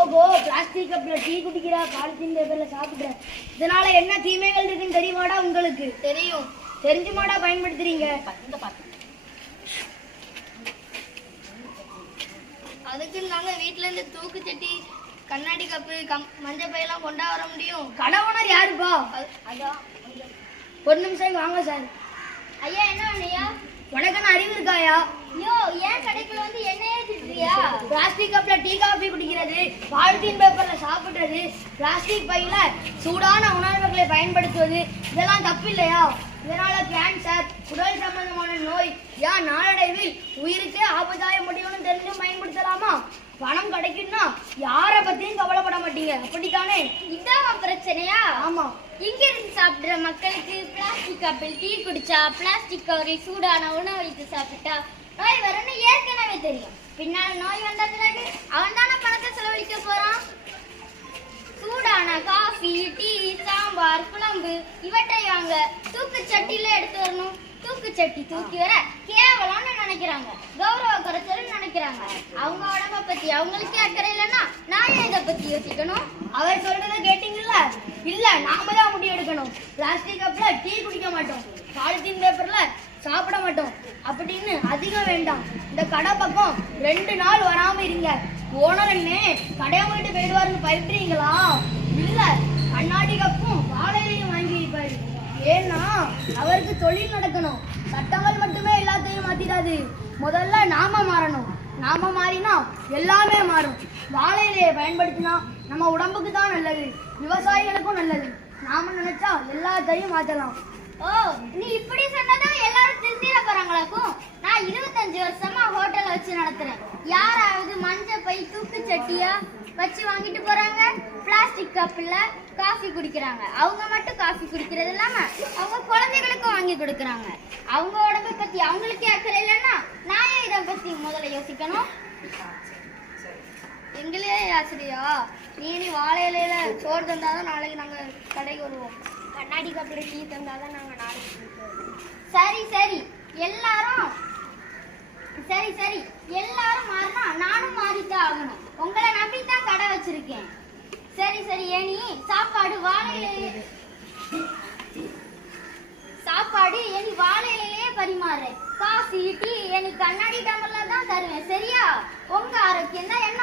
ஓஹோ, பிளாஸ்டிக் கப்ல tea குடிக்கிறா, polythene பேப்பர்ல சாப்பிடுற, இதனால என்ன தீமைகள் இருக்குன்னு தெரியுமாடா உங்களுக்கு? தெரியும். தெரிஞ்சுமாடா பயன்படுத்துறீங்க? அதுக்கு நாங்க வீட்டுல இருந்து தூக்கு சட்டி, கண்ணாடி கப்பு, மஞ்சள் பையெல்லாம் கொண்டா வர முடியும். கடவுணர் யாருப்பா? அதான். ஒரு நிமிஷம் வாங்க சார். ஐயா என்ன வேணையா? உனக்குன்னு அறிவு இருக்காயா? ஐயோ, ஏன் கடைக்குள்ள வந்து என்னையே திட்டுறியா? பிளாஸ்டிக் கப்ல டீ காபி குடிக்கிறது, பாலித்தீன் பேப்பர்ல சாப்பிடுறது, பிளாஸ்டிக் பையில சூடான உணவுகளை பயன்படுத்துவது, இதெல்லாம் தப்பு இல்லையா? இதனால கேன்சர், உடல் சம்பந்தமான நோய், ஏன் நாளடைவில் உயிருக்கே ஆபத்தாய முடியும்னு தெரிஞ்சும் பயன்படுத்தலாமா? பணம் கிடைக்கும்னா யாரை பத்தியும் கவலைப்பட மாட்டீங்க, அப்படித்தானே? இதான் பிரச்சனையா? ஆமா. இங்க இருந்து சாப்பிடுற மக்களுக்கு பிளாஸ்டிக் கப்பில் டீ குடிச்சா, பிளாஸ்டிக் கவரில் சூடான உணவு வைத்து சாப்பிட்டா நோய் வரும்னு ஏற்கனவே தெரியும். பின்னால நோய் வந்த பிறகு அவன் தானே பணத்தை செலவழிக்க போறான். சூடான காஃபி, டீ, சாம்பார், குழம்பு இவற்றை வாங்க தூக்கு சட்டியில எடுத்து வரணும். தூக்கு சட்டி தூக்கி வர கேவலம்னு நினைக்கிறாங்க, கௌரவ குறைச்சல் நினைக்கிறாங்க. அவங்க உடம்ப பத்தி அவங்களுக்கே அக்கறை இல்லைன்னா நான் ஏன் இதை பத்தி யோசிக்கணும்? அவர் சொல்றதை கேட்டீங்கல்ல? இல்ல, நாம தான் முடிவு எடுக்கணும். பிளாஸ்டிக் கப்ல டீ குடிக்க மாட்டோம், பாலித்தீன் பேப்பர்ல சாப்பிட மாட்டோம் அப்படின்னு அதிகம் வேண்டாம். இந்த கடை பக்கம் 2 நாள் வராம இருங்க. ஓனர் அண்ணே கடையை போயிட்டு போயிடுவாருன்னு பயப்படுறீங்களா? இல்ல, கண்ணாடி கப்பும் வாழையிலையும் வாங்கி வைப்பாரு. ஏன்னா அவருக்கு தொழில் நடக்கணும். சட்டங்கள் மட்டுமே எல்லாத்தையும் மாத்திடாது. முதல்ல நாம மாறணும். நாம மாறினா எல்லாமே மாறும். வாழையிலையை பயன்படுத்தினா நம்ம உடம்புக்கு தான் நல்லது, விவசாயிகளுக்கும் நல்லது. நாம நினைச்சா எல்லாத்தையும் மாற்றலாம். ஓ, நீ இப்படி சொன்னதா எல்லாரும் திருந்திட போறாங்களாக்கும்? நான் 25 வருஷமா ஹோட்டல் வச்சு நடத்துறேன். யாராவது மஞ்சள் பை, தூக்கு சட்டியா வச்சு வாங்கிட்டு போறாங்க? பிளாஸ்டிக் கப்ல காஃபி குடிக்கிறாங்க. அவங்க மட்டும் காஃபி குடிக்கிறது இல்லாம அவங்க குழந்தைகளுக்கும் வாங்கி கொடுக்கறாங்க. அவங்க உடம்பை பத்தி அவங்களுக்கே அக்கறை இல்லைன்னா நான் ஏன் இதை பத்தி முதல்ல யோசிக்கணும்? எங்களே ஆசிரியா, நீ வாழை இலையில சோறு தந்தாதான் நாளைக்கு நாங்க கடைக்கு வருவோம். கண்ணாடி கப்பில டீ தந்தாதான் நாங்க நாளைக்கு சரி சரி எல்லாரும் சரி சரி எல்லாரும் மாறினா நானும் மாறித்தான் ஆகணும். உங்களை நம்பித்தான் கடை வச்சிருக்கேன். சரி சரி, ஏனி சாப்பாடு வாழையிலேயே பரிமாறு. காஃபி, டீ எனக்கு கண்ணாடி டம்ளர்ல தான் தருவேன். சரியா? உங்க ஆரோக்கியம் தான் என்ன